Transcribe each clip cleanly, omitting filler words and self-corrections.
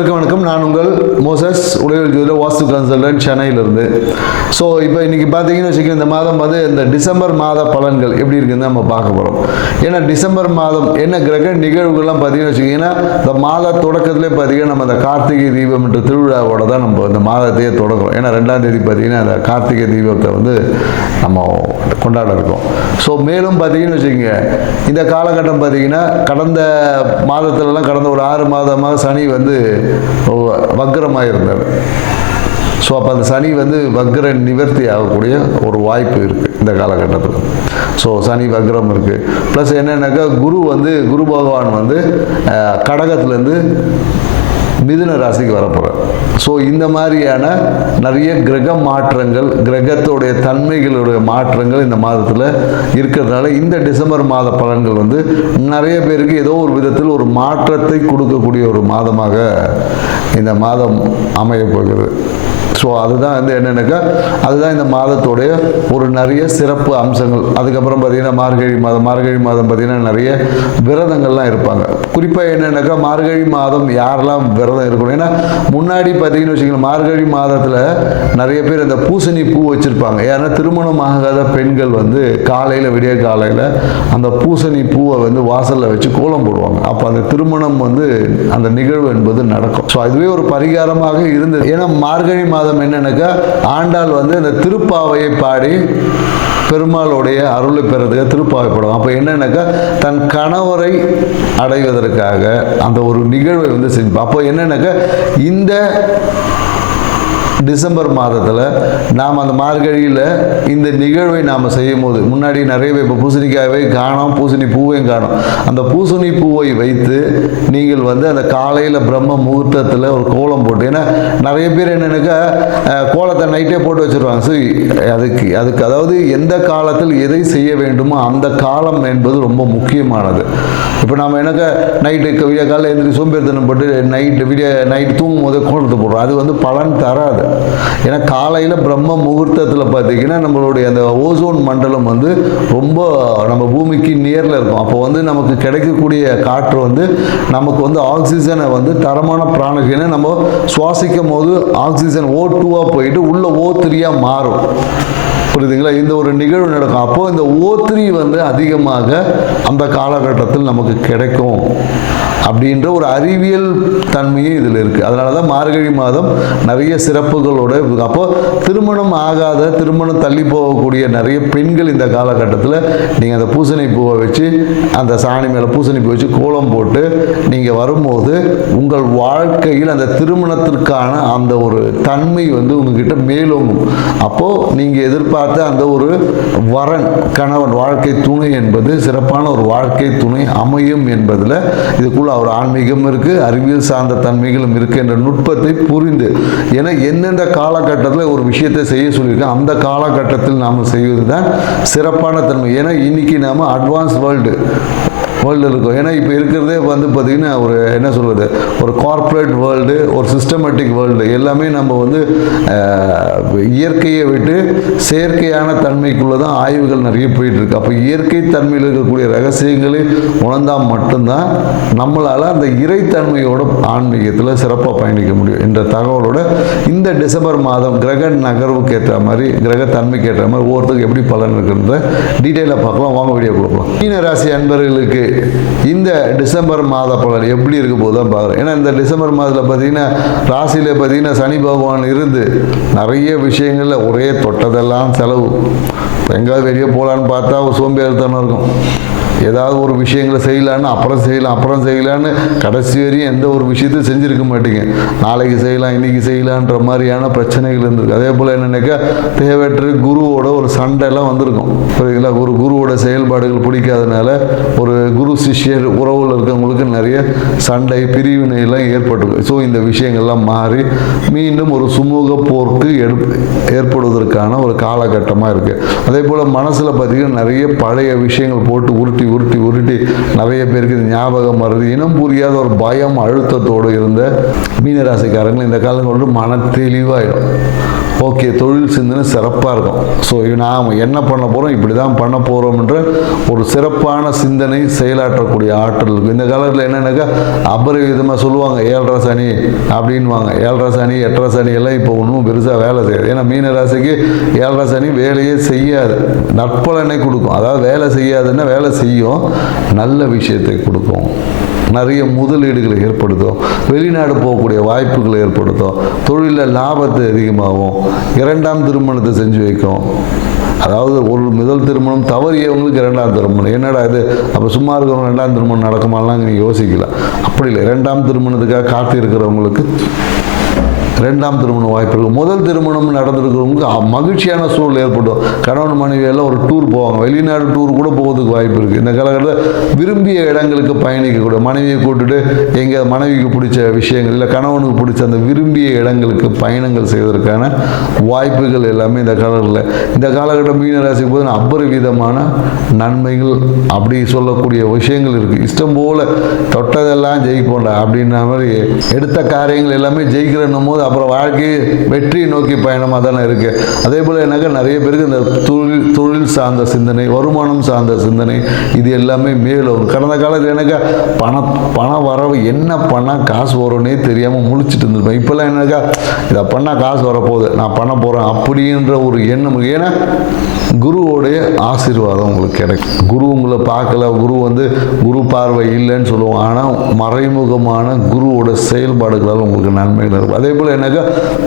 அனைவருக்கும் வணக்கம். நான் உங்கள் மோசஸ் உடையல் ஜோதிட வாஸ்து கன்சல்டன்ட் சென்னையிலிருந்து. ஸோ இப்போ இன்றைக்கி பார்த்தீங்கன்னு வச்சுக்கோங்க, இந்த மாதம் வந்து இந்த டிசம்பர் மாத பலன்கள் எப்படி இருக்குதுன்னு நம்ம பார்க்க போகிறோம். ஏன்னா டிசம்பர் மாதம் என்ன கிரக நிகழ்வுகள்லாம் பார்த்தீங்கன்னு வச்சுக்கிங்கன்னா, இந்த மாத தொடக்கத்திலே பார்த்தீங்கன்னா நம்ம இந்த கார்த்திகை தீபம் என்ற திருவிழாவோட தான் நம்ம இந்த மாதத்தையே தொடங்குறோம். ஏன்னா 2ஆம் தேதி பார்த்தீங்கன்னா அந்த கார்த்திகை தீபத்தை வந்து நம்ம கொண்டாட இருக்கோம். ஸோ மேலும் பார்த்தீங்கன்னு வச்சுக்கோங்க, இந்த காலகட்டம் பார்த்தீங்கன்னா கடந்த மாதத்துலலாம் கடந்த ஒரு 6 மாதமாக சனி வந்து வக்ரமாக இருந்தார். ஸோ அப்போ அந்த சனி வந்து வக்ர நிவர்த்தி ஆகக்கூடிய ஒரு வாய்ப்பு இருக்குது இந்த காலகட்டத்தில். ஸோ சனி வக்ரம் இருக்குது. ப்ளஸ் என்னென்னாக்கா குரு பகவான் வந்து கடகத்துலேருந்து மிதுன ராசிக்கு வரப்போகிறார். ஸோ இந்த மாதிரியான நிறைய கிரக மாற்றங்கள், கிரகத்தோடைய தன்மைகளுடைய மாற்றங்கள் இந்த மாதத்தில் இருக்கிறதுனால இந்த டிசம்பர் மாத பலன்கள் வந்து நிறைய பேருக்கு ஏதோ ஒரு விதத்தில் ஒரு மாற்றத்தை கொடுக்கக்கூடிய ஒரு மாதமாக இந்த மாதம் அமையப் போகிறது. ஸோ அதுதான் வந்து என்னென்னாக்கா அதுதான் இந்த மாதத்துடைய ஒரு நிறைய சிறப்பு அம்சங்கள். அதுக்கப்புறம் பார்த்திங்கன்னா மார்கழி மாதம் பார்த்திங்கன்னா நிறைய விரதங்கள்லாம் இருப்பாங்க. குறிப்பாக என்னென்னாக்கா மார்கழி மாதம் யாரெல்லாம் விரதம் இருக்கணும், ஏன்னா முன்னாடி பார்த்திங்கன்னு வச்சுக்கோங்க, மார்கழி மாதத்தில் நிறைய பேர் இந்த பூசணி பூ வச்சுருப்பாங்க. ஏன்னா திருமணம் ஆகாத பெண்கள் வந்து விடிய காலையில் அந்த பூசணி பூவை வந்து வாசலில் வச்சு கோலம் போடுவாங்க. அப்போ அந்த திருமணம் வந்து அந்த நிகழ்வு என்பது நடக்கும். ஸோ அதுவே ஒரு பரிகாரமாக இருந்தது. ஏன்னா மார்கழி மாதம் என்னன்னாக்கா ஆண்டாள் வந்து அந்த திருப்பாவையை பாடி பெருமாளுடைய அருளை பெறதுக்கு திருப்பாவை படம். அப்போ என்னன்னாக்கா தன் கணவரை அடைவதற்காக அந்த ஒரு நிகழ்வை வந்து செஞ்சு. அப்போ என்னன்னாக்கா இந்த டிசம்பர் மாதத்தில் நாம் அந்த மார்கழியில் இந்த நிகழ்வை நாம் செய்யும் போது முன்னாடி நிறையவே இப்போ பூசணிக்காயை காணோம், பூசணி பூவையும் காணோம். அந்த பூசணி பூவை வைத்து நீங்கள் வந்து அந்த காலையில் பிரம்ம முகூர்த்தத்தில் ஒரு கோலம் போட்டு, ஏன்னா நிறைய பேர் என்னென்னாக்கா கோலத்தை நைட்டே போட்டு வச்சுருவாங்க. ஸோ அதுக்கு அதாவது எந்த காலத்தில் எதை செய்ய வேண்டுமோ அந்த காலம் என்பது ரொம்ப முக்கியமானது. இப்போ நம்ம என்னக்கா நைட்டு விடிய காலையில் எழுந்திரி சோம்பேறித்தனம் போட்டு நைட்டு தூங்கும் போதே கோலத்தை போடுறோம். அது வந்து பலன் தராது. ஏன்னா காலையில் பிரம்ம முகூர்த்தத்தில் பார்த்தீங்கன்னா நம்மளுடைய அந்த ஓசோன் மண்டலம் வந்து ரொம்ப நம்ம பூமிக்கு நியரில் இருக்கும். அப்போ வந்து நமக்கு கிடைக்கக்கூடிய காற்று வந்து நமக்கு வந்து ஆக்சிஜனை வந்து தரமான பிராணகினை நம்ம சுவாசிக்கும் போது ஆக்சிஜன் O2 போயிட்டு உள்ள O3 மாறும். புரியுதுங்களா? இந்த ஒரு நிகழ்வு நடக்கும். அப்போது இந்த O3 வந்து அதிகமாக அந்த காலகட்டத்தில் நமக்கு கிடைக்கும் அப்படின்ற ஒரு அறிவியல் தன்மையும் இதில் இருக்குது. அதனால தான் மார்கழி மாதம் நிறைய சிறப்புகளோடு. அப்போது திருமணம் தள்ளி போகக்கூடிய நிறைய பெண்கள் இந்த காலகட்டத்தில் நீங்கள் அந்த பூசணி பூவை வச்சு அந்த சாணி மேலே பூசணி பூ வச்சு கோலம் போட்டு நீங்கள் வரும்போது உங்கள் வாழ்க்கையில் அந்த திருமணத்திற்கான அந்த ஒரு தன்மை வந்து உங்ககிட்ட மேலோங்கும். அப்போது நீங்கள் எதிர்பார்த்த அந்த ஒரு வரன், கணவன், வாழ்க்கை துணை என்பது சிறப்பான ஒரு வாழ்க்கை துணை அமையும் என்பதில் இதுக்குள்ள ஒரு ஆன்மீகம் இருக்கு, அறிவியல் சார்ந்த தன்மைகளும் இருக்கு என்ற நுட்பத்தை புரிந்து, ஏன்னா எந்தெந்த காலகட்டத்தில் ஒரு விஷயத்தை செய்ய சொல்லியிருக்கோம் அந்த காலகட்டத்தில் நாம் செய்வது தான் சிறப்பான தன்மை. ஏன்னா இன்னைக்கு நாம அட்வான்ஸ் வேர்ல்டு இருக்கும். ஏன்னா இப்போ இருக்கிறதே வந்து பார்த்திங்கன்னா ஒரு என்ன சொல்கிறது, ஒரு கார்ப்பரேட் வேர்ல்டு, ஒரு சிஸ்டமேட்டிக் வேர்ல்டு. எல்லாமே நம்ம வந்து இயற்கையை விட்டு செயற்கையான தன்மைக்குள்ளே தான் ஆய்வுகள் நிறைய போயிட்டுருக்கு. அப்போ இயற்கை தன்மையில் இருக்கக்கூடிய ரகசியங்களை உணர்ந்தால் மட்டும்தான் நம்மளால் அந்த இறைத்தன்மையோட ஆன்மீகத்தில் சிறப்பாக பயணிக்க முடியும் என்ற தகவலோட இந்த டிசம்பர் மாதம் கிரக நகர்வுக்கு ஏற்ற மாதிரி, கிரக தன்மைக்கு ஏற்ற மாதிரி ஒவ்வொருத்தருக்கு எப்படி பலன் இருக்குன்ற டீட்டெயிலாக பார்க்கலாம். வாங்க வீடியோ கொடுக்கலாம். மீன ராசி அன்பர்களுக்கு இந்த டிசம்பர் மாத பலன் எப்படி இருக்க போது தான் பார்க்குறேன். ஏன்னா இந்த டிசம்பர் மாதத்தில் பார்த்தீங்கன்னா ராசியில் பார்த்தீங்கன்னா சனி பகவான் இருந்து நிறைய விஷயங்களில் ஒரே தொட்டதெல்லாம் செலவு. எங்கேயாவது வெளியே போகலான்னு பார்த்தா ஒரு சோம்பேறித்தனம் இருக்கும். ஏதாவது ஒரு விஷயங்களை செய்யலான்னு அப்புறம் செய்யலான்னு கடைசி வரையும் எந்த ஒரு விஷயத்தையும் செஞ்சுருக்க மாட்டீங்க. நாளைக்கு செய்யலாம், இன்றைக்கி செய்யலான்ற மாதிரியான பிரச்சனைகள் இருந்திருக்கு. அதே போல் என்னென்னாக்கா தேவையற்ற குருவோட ஒரு சண்டைலாம் வந்திருக்கும். புரியுதுங்களா? குருவோட செயல்பாடுகள் பிடிக்காதனால ஒரு குரு சிஷ்யர் உறவில் இருக்கவங்களுக்கு நிறைய சண்டை, பிரிவினைலாம் ஏற்பட்டு. ஸோ இந்த விஷயங்கள்லாம் மாறி மீண்டும் ஒரு சுமூக போருக்கு ஏற்படுவதற்கான ஒரு காலகட்டமாக இருக்குது. அதே போல் மனசில் பார்த்திங்கன்னா நிறைய பழைய விஷயங்கள் போட்டு உருட்டி நிறைய பேருக்கு ஞாபகம் வருது. இனம் புரியாத ஒரு பயம், அழுத்தத்தோடு இருந்த மீனராசிக்காரங்கள் இந்த காலங்களில் மன தெளிவாயிடும். ஓகே, தொழில் சிந்தனை சிறப்பாக இருக்கும். ஸோ நாம் என்ன பண்ண போகிறோம், இப்படி தான் பண்ண போகிறோம்ன்ற ஒரு சிறப்பான சிந்தனை செயலாற்றக்கூடிய ஆற்றல் இருக்கும். இந்த காலத்தில் என்னென்னாக்கா அபரிவிதமாக சொல்லுவாங்க 7.5 சனி அப்படின்வாங்க. 7.5 சனி 8.5 சனி எல்லாம் இப்போ ஒன்றும் பெருசாக வேலை செய்யாது. ஏன்னா மீன ராசிக்கு 7.5 சனி வேலையே செய்யாது, நற்பலனை கொடுக்கும். அதாவது வேலை செய்யாதுன்னா வேலை செய்யும், நல்ல விஷயத்தை கொடுக்கும், நிறைய முதலீடுகளை ஏற்படுத்தும், வெளிநாடு போகக்கூடிய வாய்ப்புகளை ஏற்படுத்தும், தொழிலில் லாபத்தை அதிகமாகும், 2ஆம் திருமணத்தை செஞ்சு வைக்கும். அதாவது ஒரு முதல் திருமணம் தவறியவங்களுக்கு 2ஆம் திருமணம் என்னடா இது, அப்போ சும்மா இருக்கிறவங்க 2ஆம் திருமணம் நடக்குமாலாம் நீங்கள் யோசிக்கலாம். அப்படி இல்லை, 2ஆம் திருமணத்துக்காக காத்து இருக்கிறவங்களுக்கு 2ஆம் திருமண வாய்ப்பு இருக்கும். முதல் திருமணம் நடந்திருக்கிறவங்களுக்கு மகிழ்ச்சியான சூழல் ஏற்படும். கணவன் மனைவியெல்லாம் ஒரு டூர் போவாங்க, வெளிநாடு டூர் கூட போகிறதுக்கு வாய்ப்பு இருக்குது. இந்த காலகட்டத்தில் விரும்பிய இடங்களுக்கு பயணிக்கக்கூடிய, மனைவியை கூட்டுட்டு எங்கே மனைவிக்கு பிடிச்ச விஷயங்கள் இல்லை கணவனுக்கு பிடிச்ச அந்த விரும்பிய இடங்களுக்கு பயணங்கள் செய்வதற்கான வாய்ப்புகள் எல்லாமே இந்த காலகட்டம் மீனராசிக்கு போது அபரிவிதமான நன்மைகள் அப்படி சொல்லக்கூடிய விஷயங்கள் இருக்குது. இஷ்டம் போல் தொட்டதெல்லாம் ஜெயிப்போண்டா அப்படின்ற மாதிரி எடுத்த காரியங்கள் எல்லாமே ஜெயிக்கிறன்னும் போது அப்புறம் வாழ்க்கையை வெற்றியை நோக்கி பயணமாக தானே இருக்குது. அதே போல் எனக்கு நிறைய பேருக்கு இந்த தொழில் சார்ந்த சிந்தனை, வருமானம் சார்ந்த சிந்தனை, இது எல்லாமே மேலும் கடந்த காலத்தில் எனக்கு பணம் வரவு என்ன பண்ணால் காசு வரும்னே தெரியாமல் முழிச்சிட்டு இருந்திருப்பேன். இப்போல்லாம் என்னக்கா இதை பண்ணால் காசு வரப்போகுது, நான் பண்ண போகிறேன் அப்படின்ற ஒரு எண்ணம். ஏன்னா குருவோடைய ஆசீர்வாதம் உங்களுக்கு கிடைக்கும். குரு உங்களை பார்க்கல, குரு பார்வை இல்லைன்னு சொல்லுவோம். ஆனால் மறைமுகமான குருவோட செயல்பாடுகளால் உங்களுக்கு நன்மைகள் இருக்கும். அதே போல் என்னக்கா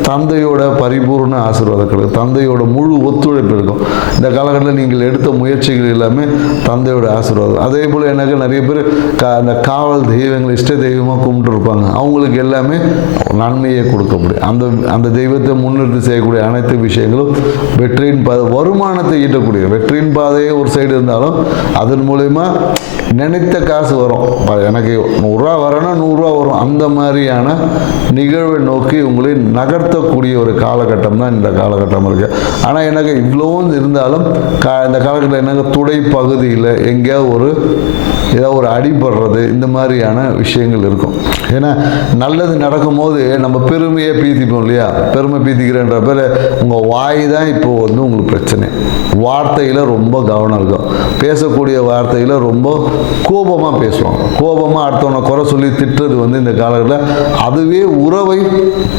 தந்தையோட பரிபூர்ண ஆசீர்வாதம் கிடைக்கும், தந்தையோட முழு ஒத்துழைப்பு இருக்கும். இந்த காலகட்டத்தில் நீங்கள் எடுத்த முயற்சிகள் எல்லாமே தந்தையோட ஆசீர்வாதம். அதே போல் எனக்கு நிறைய பேர் அந்த காவல் தெய்வங்கள் இஷ்ட தெய்வமாக கும்பிட்டுருப்பாங்க, அவங்களுக்கு எல்லாமே நன்மையை கொடுக்க முடியும். அந்த தெய்வத்தை முன்னிறுத்தி செய்யக்கூடிய அனைத்து விஷயங்களும் வெற்றியின் பாதை, வருமானத்தை ஈட்டக்கூடிய வெற்றியின் பாதையே ஒரு சைடு இருந்தாலும் அதன் மூலயமா நினைத்த காசு வரும். எனக்கு 100 ரூபா வரணும்னா 100 ரூபா வரும். அந்த மாதிரியான நிகழ்வை நோக்கி உங்களை நகர்த்தக்கூடிய ஒரு காலகட்டம் தான் இந்த காலகட்டம் இருக்கு. ஆனால் எனக்கு இவ்வளவும் இருந்தாலும் இந்த காலகட்டத்தில் எனக்கு துடை பகுதியில் எங்கேயாவது ஏதாவது ஒரு அடிபடுறது இந்த மாதிரியான விஷயங்கள் இருக்கும். ஏன்னா நல்லது நடக்கும்போது நம்ம பெருமையை பீத்திப்போம் இல்லையா, பெருமை பீத்திக்கிறன்ற பேர் உங்கள் வாய் தான் இப்போ உங்களுக்கு பிரச்சனை. வார்த்தையில் ரொம்ப கவனம் இருக்கும், பேசக்கூடிய வார்த்தையில் ரொம்ப கோபமாக பேசுவாங்க, கோபமாக அடுத்தவனை குறை சொல்லி திட்டுறது இந்த காலத்தில் அதுவே உறவை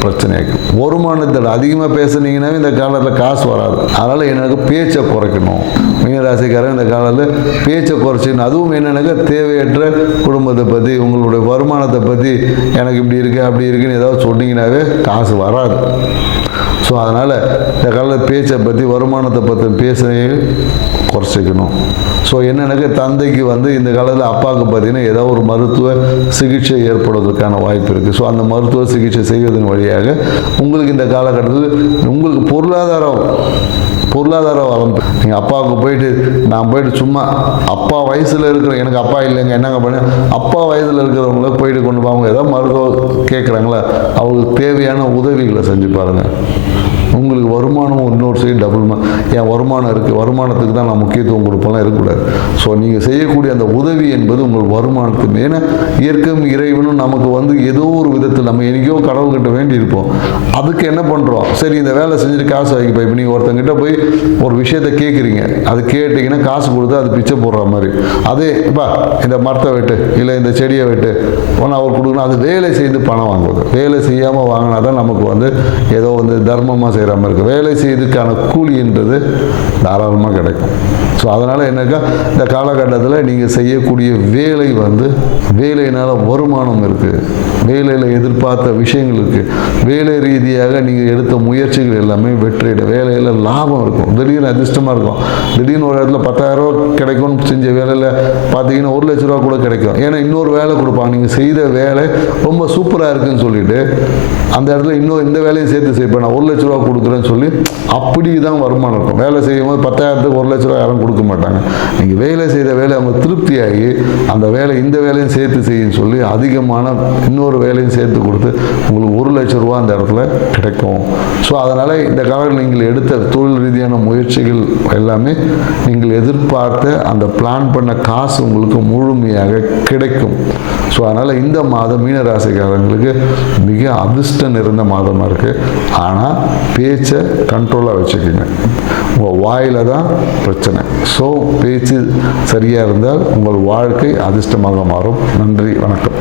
பிரச்சனையாக்கும். வருமானத்தில் அதிகமாக பேசுனீங்கன்னாவே இந்த காலத்தில் காசு வராது. அதனால் எனக்கு பேச்சை குறைக்கணும். மீனராசிக்காரன் இந்த காலத்தில் பேச்சை குறைச்சிக்கணும். அதுவும் என்னென்னாக்கா தேவையற்ற குடும்பத்தை பற்றி, உங்களுடைய வருமானத்தை பற்றி எனக்கு இப்படி இருக்கு அப்படி இருக்குன்னு ஏதாவது சொன்னீங்கன்னாவே காசு வராது. ஸோ அதனால் இந்த காலத்தில் பேச்சை பற்றி, வருமானத்தை பற்றி பேசுகிறே குறைச்சிக்கணும். ஸோ என்னென்னாக்க தந்தைக்கு இந்த காலத்தில் அப்பாவுக்கு பார்த்தீங்கன்னா ஏதாவது ஒரு மருத்துவ சிகிச்சை ஏற்படுவதற்கான வாய்ப்பு இருக்குது. ஸோ அந்த மருத்துவ சிகிச்சை செய்வதன் வழியாக உங்களுக்கு இந்த காலகட்டத்தில் உங்களுக்கு பொருளாதார வளம். நீங்கள் அப்பாவுக்கு போயிட்டு நான் போயிட்டு சும்மா அப்பா வயசில் இருக்கிற, எனக்கு அப்பா இல்லைங்க என்னங்க பண்ண, அப்பா வயதில் இருக்கிறவங்கள போயிட்டு கொண்டு போவாங்க, ஏதாவது மருத்துவம் கேட்குறாங்களா அவங்களுக்கு தேவையான உதவிகளை செஞ்சு பாருங்கள். உங்களுக்கு வருமானம் இன்னொரு சைடு டபுள் என் வருமானம் இருக்குது, வருமானத்துக்கு தான் நான் முக்கியத்துவம் கொடுப்பேன்லாம் இருக்கக்கூடாது. ஸோ நீங்கள் செய்யக்கூடிய அந்த உதவி என்பது உங்கள் வருமானத்துக்கு. ஏன்னா இயற்கையும் இறைவனும் நமக்கு ஏதோ ஒரு விதத்தில் நம்ம எனக்கோ கடவுள்கிட்ட வேண்டி இருப்போம். அதுக்கு என்ன பண்ணுறோம், சரி இந்த வேலை செஞ்சுட்டு காசு வாங்கிப்போ. இப்போ நீங்கள் ஒருத்தங்கிட்ட போய் ஒரு விஷயத்தை கேட்குறீங்க, அது கேட்டிங்கன்னா காசு கொடுத்து அது பிச்சை போடுற மாதிரி. அதே இப்போ இந்த மரத்தை வெட்டு இல்லை இந்த செடியை வெட்டு ஒன்று அவர் கொடுக்கணும், அது வேலை செய்து பணம் வாங்குவது. வேலை செய்யாமல் வாங்கினா தான் நமக்கு ஏதோ தர்மமாக செய்கிற மாதிரி இருக்குது. வேலை செய்யறதுக்கான கூலின்றது தாராளமாக கிடைக்கும். ஸோ அதனால் என்னக்கா இந்த காலகட்டத்தில் நீங்கள் செய்யக்கூடிய வேலை வேலையினால் வருமானம் இருக்குது, வேலையில் எதிர்பார்த்த விஷயங்கள் இருக்குது, வேலை ரீதியாக நீங்கள் எடுத்த முயற்சிகள் எல்லாமே வெற்றியிட, வேலையில் லாபம் இருக்கும், திடீர்னு அதிர்ஷ்டமாக இருக்கும். திடீர்னு ஒரு இடத்துல 10,000 ரூபா கிடைக்கும்னு செஞ்ச வேலையில் பார்த்தீங்கன்னா 1 லட்ச ரூபா கூட கிடைக்கும். ஏன்னா இன்னொரு வேலை கொடுப்பாங்க, நீங்கள் செய்த வேலை ரொம்ப சூப்பராக இருக்குன்னு சொல்லிட்டு அந்த இடத்துல இந்த வேலையும் சேர்த்து செய்ப்பேன், நான் 1 லட்ச ரூபா கொடுக்குறேன்னு சொல்லி அப்படி தான் வருமானம் இருக்கும். வேலை செய்யும் போது 10,000க்கு 1 லட்ச ரூபா யாரும் கொடுக்க மாட்டாங்க. நீங்கள் வேலை செய்த வேலை அவங்க திருப்தியாகி அந்த வேலை இந்த வேலையும் சேர்த்து செய்யுன்னு சொல்லி அதிகமான இன்னொரு வேலையும் சேர்த்து கொடுத்து உங்களுக்கு 1 லட்ச ரூபா அந்த இடத்துல கிடைக்கும். ஸோ அதனால் இந்த காலத்தில் நீங்கள் எடுத்த தொழில் ரீதியான தேவையான முயற்சிகள் எல்லாமே நீங்கள் எதிர்பார்த்த அந்த பிளான் பண்ண காசு உங்களுக்கு முழுமையாக கிடைக்கும். ஸோ அதனால் இந்த மாதம் மீனராசிக்காரங்களுக்கு மிக அதிர்ஷ்டம் நிறைந்த மாதமாக இருக்குது. ஆனால் பேச்சை கண்ட்ரோலாக வச்சுக்கோங்க. உங்கள் வாயில் தான் பிரச்சனை. ஸோ பேச்சு சரியாக இருந்தால் உங்கள் வாழ்க்கை அதிர்ஷ்டமாக மாறும். நன்றி, வணக்கம்.